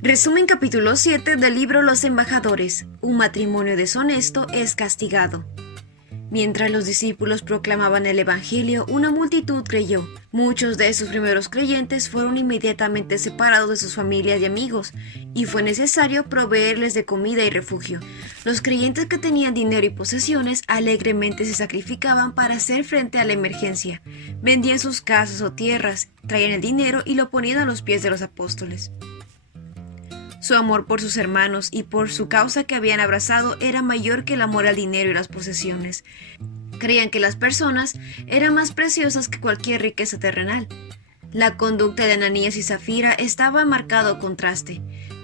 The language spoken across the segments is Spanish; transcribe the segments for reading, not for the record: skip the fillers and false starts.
Resumen capítulo 7 del libro Los Embajadores. Un matrimonio deshonesto es castigado. Mientras los discípulos proclamaban el Evangelio, una multitud creyó. Muchos de esos primeros creyentes fueron inmediatamente separados de sus familias y amigos, y fue necesario proveerles de comida y refugio. Los creyentes que tenían dinero y posesiones alegremente se sacrificaban para hacer frente a la emergencia. Vendían sus casas o tierras, traían el dinero y lo ponían a los pies de los apóstoles. Su amor por sus hermanos y por su causa que habían abrazado era mayor que el amor al dinero y las posesiones. Creían que las personas eran más preciosas que cualquier riqueza terrenal. La conducta de Ananías y Zafira estaba en marcado contraste.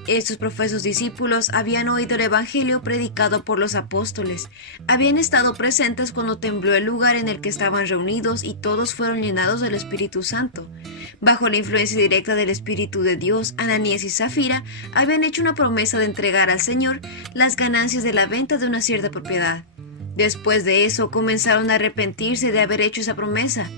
Estos profesos discípulos habían oído el Evangelio predicado por los apóstoles, habían estado presentes cuando tembló el lugar en el que estaban reunidos y todos fueron llenados del Espíritu Santo. Bajo la influencia directa del Espíritu de Dios, Ananías y Zafira habían hecho una promesa de entregar al Señor las ganancias de la venta de una cierta propiedad. Después de eso, comenzaron a arrepentirse de haber hecho esa promesa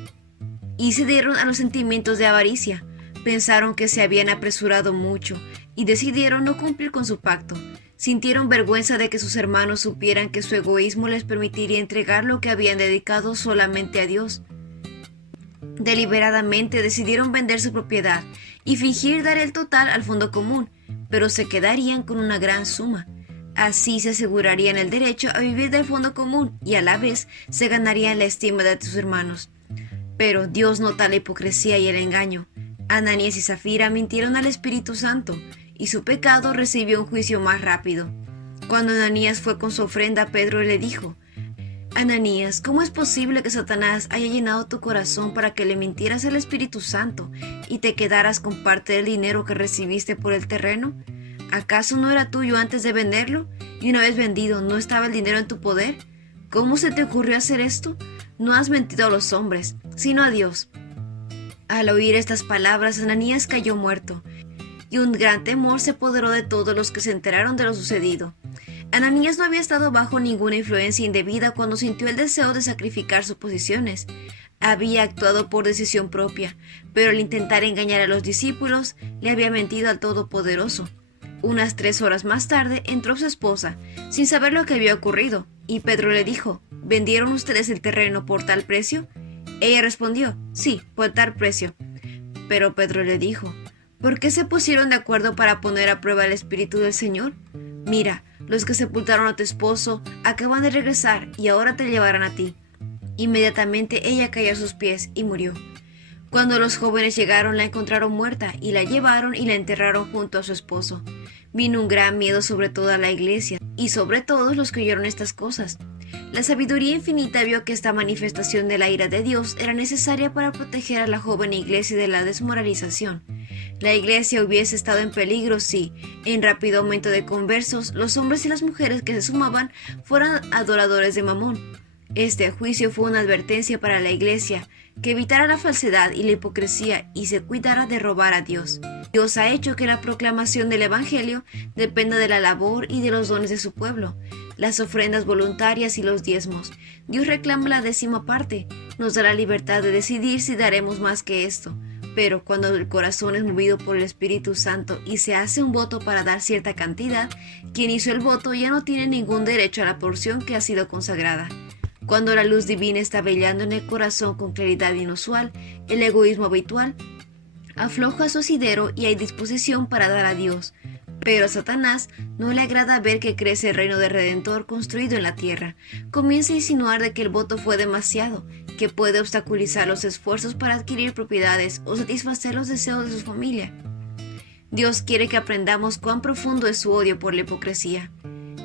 y se dieron a los sentimientos de avaricia. Pensaron que se habían apresurado mucho y decidieron no cumplir con su pacto. Sintieron vergüenza de que sus hermanos supieran que su egoísmo les permitiría entregar lo que habían dedicado solamente a Dios. Deliberadamente decidieron vender su propiedad y fingir dar el total al fondo común, pero se quedarían con una gran suma. Así se asegurarían el derecho a vivir del fondo común y a la vez se ganarían la estima de sus hermanos. Pero Dios nota la hipocresía y el engaño. Ananías y Zafira mintieron al Espíritu Santo y su pecado recibió un juicio más rápido. Cuando Ananías fue con su ofrenda, Pedro le dijo: Ananías, ¿cómo es posible que Satanás haya llenado tu corazón para que le mintieras al Espíritu Santo y te quedaras con parte del dinero que recibiste por el terreno? ¿Acaso no era tuyo antes de venderlo? Y una vez vendido, ¿no estaba el dinero en tu poder? ¿Cómo se te ocurrió hacer esto? No has mentido a los hombres, sino a Dios. Al oír estas palabras, Ananías cayó muerto, y un gran temor se apoderó de todos los que se enteraron de lo sucedido. Ananías no había estado bajo ninguna influencia indebida cuando sintió el deseo de sacrificar sus posesiones. Había actuado por decisión propia, pero al intentar engañar a los discípulos, le había mentido al Todopoderoso. Unas 3 horas más tarde entró su esposa, sin saber lo que había ocurrido, y Pedro le dijo: ¿vendieron ustedes el terreno por tal precio? Ella respondió: sí, por tal precio. Pero Pedro le dijo: ¿por qué se pusieron de acuerdo para poner a prueba el Espíritu del Señor? Mira, los que sepultaron a tu esposo acaban de regresar y ahora te llevarán a ti. Inmediatamente ella cayó a sus pies y murió. Cuando los jóvenes llegaron, la encontraron muerta y la llevaron y la enterraron junto a su esposo. Vino un gran miedo sobre toda la iglesia y sobre todos los que oyeron estas cosas. La sabiduría infinita vio que esta manifestación de la ira de Dios era necesaria para proteger a la joven iglesia de la desmoralización. La iglesia hubiese estado en peligro si, en rápido aumento de conversos, los hombres y las mujeres que se sumaban fueran adoradores de Mamón. Este juicio fue una advertencia para la iglesia, que evitara la falsedad y la hipocresía y se cuidara de robar a Dios. Dios ha hecho que la proclamación del Evangelio dependa de la labor y de los dones de su pueblo, las ofrendas voluntarias y los diezmos. Dios reclama la 10ª parte, nos da la libertad de decidir si daremos más que esto. Pero cuando el corazón es movido por el Espíritu Santo y se hace un voto para dar cierta cantidad, quien hizo el voto ya no tiene ningún derecho a la porción que ha sido consagrada. Cuando la luz divina está brillando en el corazón con claridad inusual, el egoísmo habitual afloja su asidero y hay disposición para dar a Dios. Pero a Satanás no le agrada ver que crece el reino del Redentor construido en la tierra. Comienza a insinuar de que el voto fue demasiado, que puede obstaculizar los esfuerzos para adquirir propiedades o satisfacer los deseos de su familia. Dios quiere que aprendamos cuán profundo es su odio por la hipocresía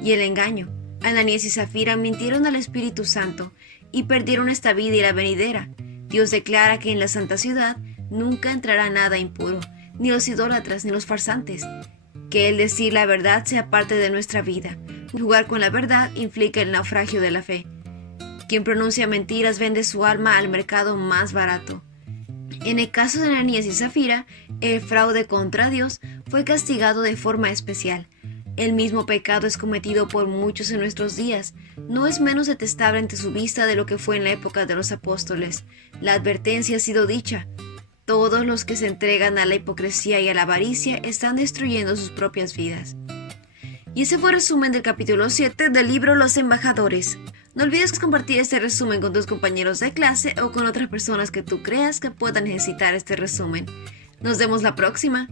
y el engaño. Ananías y Zafira mintieron al Espíritu Santo y perdieron esta vida y la venidera. Dios declara que en la santa ciudad nunca entrará nada impuro, ni los idólatras ni los farsantes. Que el decir la verdad sea parte de nuestra vida. Jugar con la verdad implica el naufragio de la fe. Quien pronuncia mentiras vende su alma al mercado más barato. En el caso de Ananías y Zafira, el fraude contra Dios fue castigado de forma especial. El mismo pecado es cometido por muchos en nuestros días. No es menos detestable ante su vista de lo que fue en la época de los apóstoles. La advertencia ha sido dicha. Todos los que se entregan a la hipocresía y a la avaricia están destruyendo sus propias vidas. Y ese fue el resumen del capítulo 7 del libro Los Embajadores. No olvides compartir este resumen con tus compañeros de clase o con otras personas que tú creas que puedan necesitar este resumen. Nos vemos la próxima.